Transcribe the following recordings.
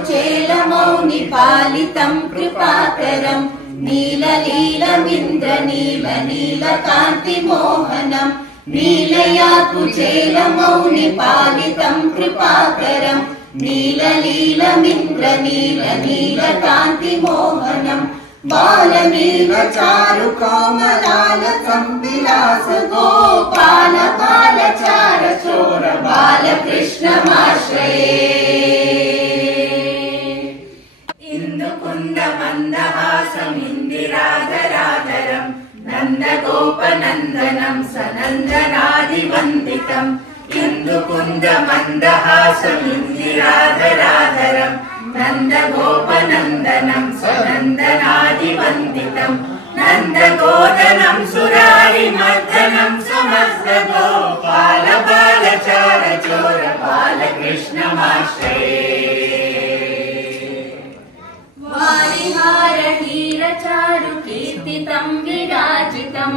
कुचेलमौनिपालितं कृपाकरं नीललीलमिन्द्रनीलनीलकान्तिमोहनं नीलया कुचेलमौनिपालितं कृपाकरं नीललीलमिन्द्रनीलनीलकान्तिमोहनं बालनीलचारुकोमलालकं विलास गोपाल बालचारचोर बालकृष्णमाश्रये इन्दुकुन्दमन्दहासमिन्दिराधराधरं नन्दगोपनन्दनं सनन्दनादिवन्दितं इन्दुकुन्दमन्दहासमिन्दिराधराधरं नन्दगोपनन्दनं सनन्दनादिवन्दितं नन्दगोदनं सुरारिमर्दनं समस्तगोपाल बालचारचोर बालकृष्णमाश्रये वारिहारहीरचारु कीर्तितं विराजितं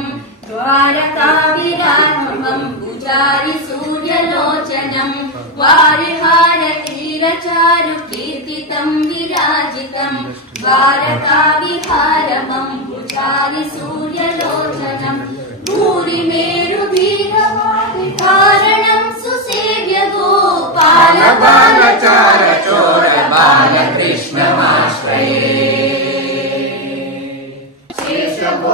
द्वारकाविरामं पुजारि सूर्यलोचनं वारिहारहीरचारु कीर्तितं विराजितं द्वारकाविहारमं पुजारि सूर्यलोचनं भूरिमेरुवीरवारिधारणं सुसेव्य गोपाल बालचारचोर बालकृष्णमाश्रये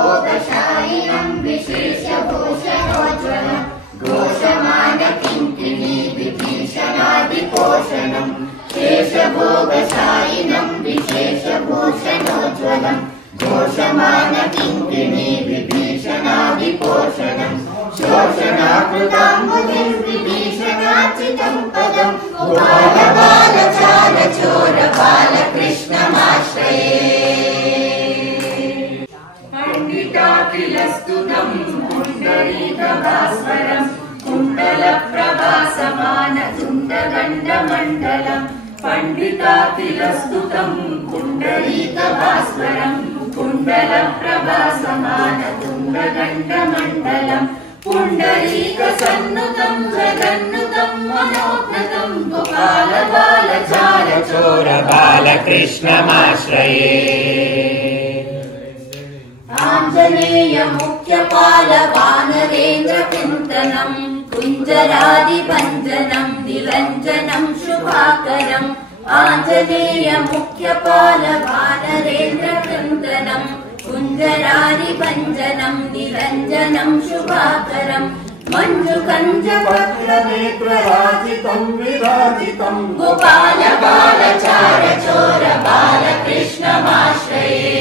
शेषभोगशायिनं विशेषभूषणोज्ज्वलं घोषमानकिङ्किणी विभीषणादिपोषणं शेषभोगशायिनं विशेषभूषणोज्ज्वलं घोषमानकिङ्किणी विभीषणादिपोषणं शोषणाकृताम्बुधिं विभीषणार्चितं पदं गोपाल बालचारचोर बालकृष्णमाश्रये पंडिताखिलस्तुतं पुण्डरीकभास्वरं कुण्डलप्रभासमानतुण्डगण्डमण्डलं पंडिताखिलस्तुतं पुण्डरीकभास्वरं कुण्डलप्रभासमानतुण्डगण्डमण्डलं पुण्डरीकसन्नुतं जगन्नुतं मनोज्ञतं गोपाल बालचारचोर बालकृष्णमाश्रये आञ्जनेय मुख्यपाल वानरेन्द्रचिन्तनं कुञ्जरादिभञ्जनं निरञ्जनं शुभाकरम् आञ्जनेय मुख्यपाल वानरेन्द्रचिन्तनं कुञ्जरादिभञ्जनं निरञ्जनं शुभाकरम् मञ्जुकञ्जवक्त्रनेत्रराजितं विराजितं गोपाल बालचारचोर बालकृष्णमाश्रये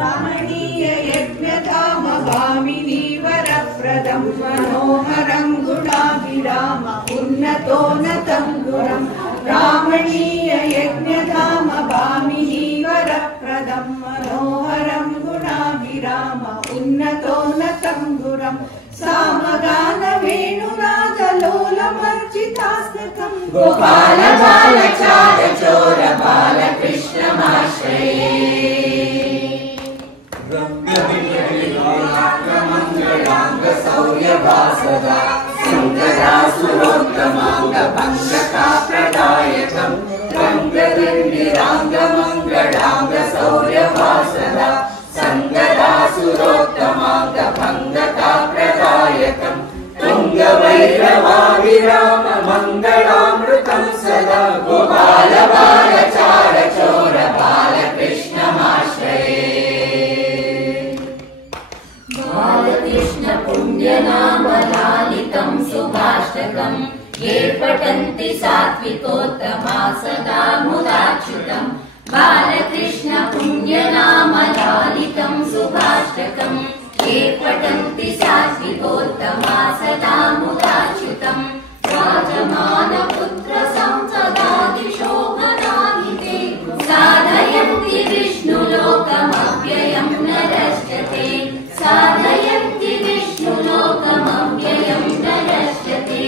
रमणीय यज्ञधाम भामिनी वरप्रदं मनोहरं गुणाभिराम उन्नतोन्नतं गुरं रामणीय यज्ञधाम भामिनी वरप्रदं मनोहरं गुणाभिराम उन्नतोन्नतं गुरं सामगान वेणुनादलोलमर्चितास्मृतं गोपाल बालचारचोर बालकृष्णमाश्रये रङ्गमङ्गलाङ्गसौर्यभासदा सङ्गदासुरोत्तमाङ्गभङ्गकाप्रदायकं रङ्गदण्डिराङ्गमङ्गलाङ्गसौर्यभासदा सङ्गदासुरोत्तमाङ्गभङ्गकाप्रदायकं तुङ्गभैरवाभिराममङ्गलामृतं सदा गोपाल बालचारचोर बालकृष्णमाश्रये बालकृष्ण पुण्यनामलालितं सुभाषितं ये पठन्ति सात्विकोत्तमा सदा मुदाच्युतं बालकृष्ण पुण्यनामलालितं सुभाषितं ये पठन्ति सात्विकोत्तमा सदा मुदाच्युतं राजमानपुत्र संसदादिशोभनानि ते साधयन्ति विष्णुलोकमव्ययं न रज्यते साधयन्ति विष्णुलोकमव्ययं न रज्यते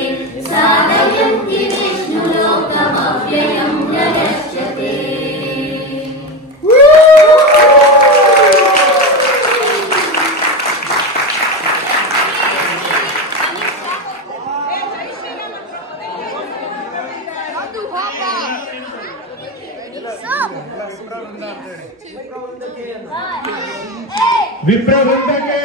साधयन्ति विष्णुलोकमव्ययं न रज्यते ವಿಪ್ರವೃಂದಕ್ಕೆ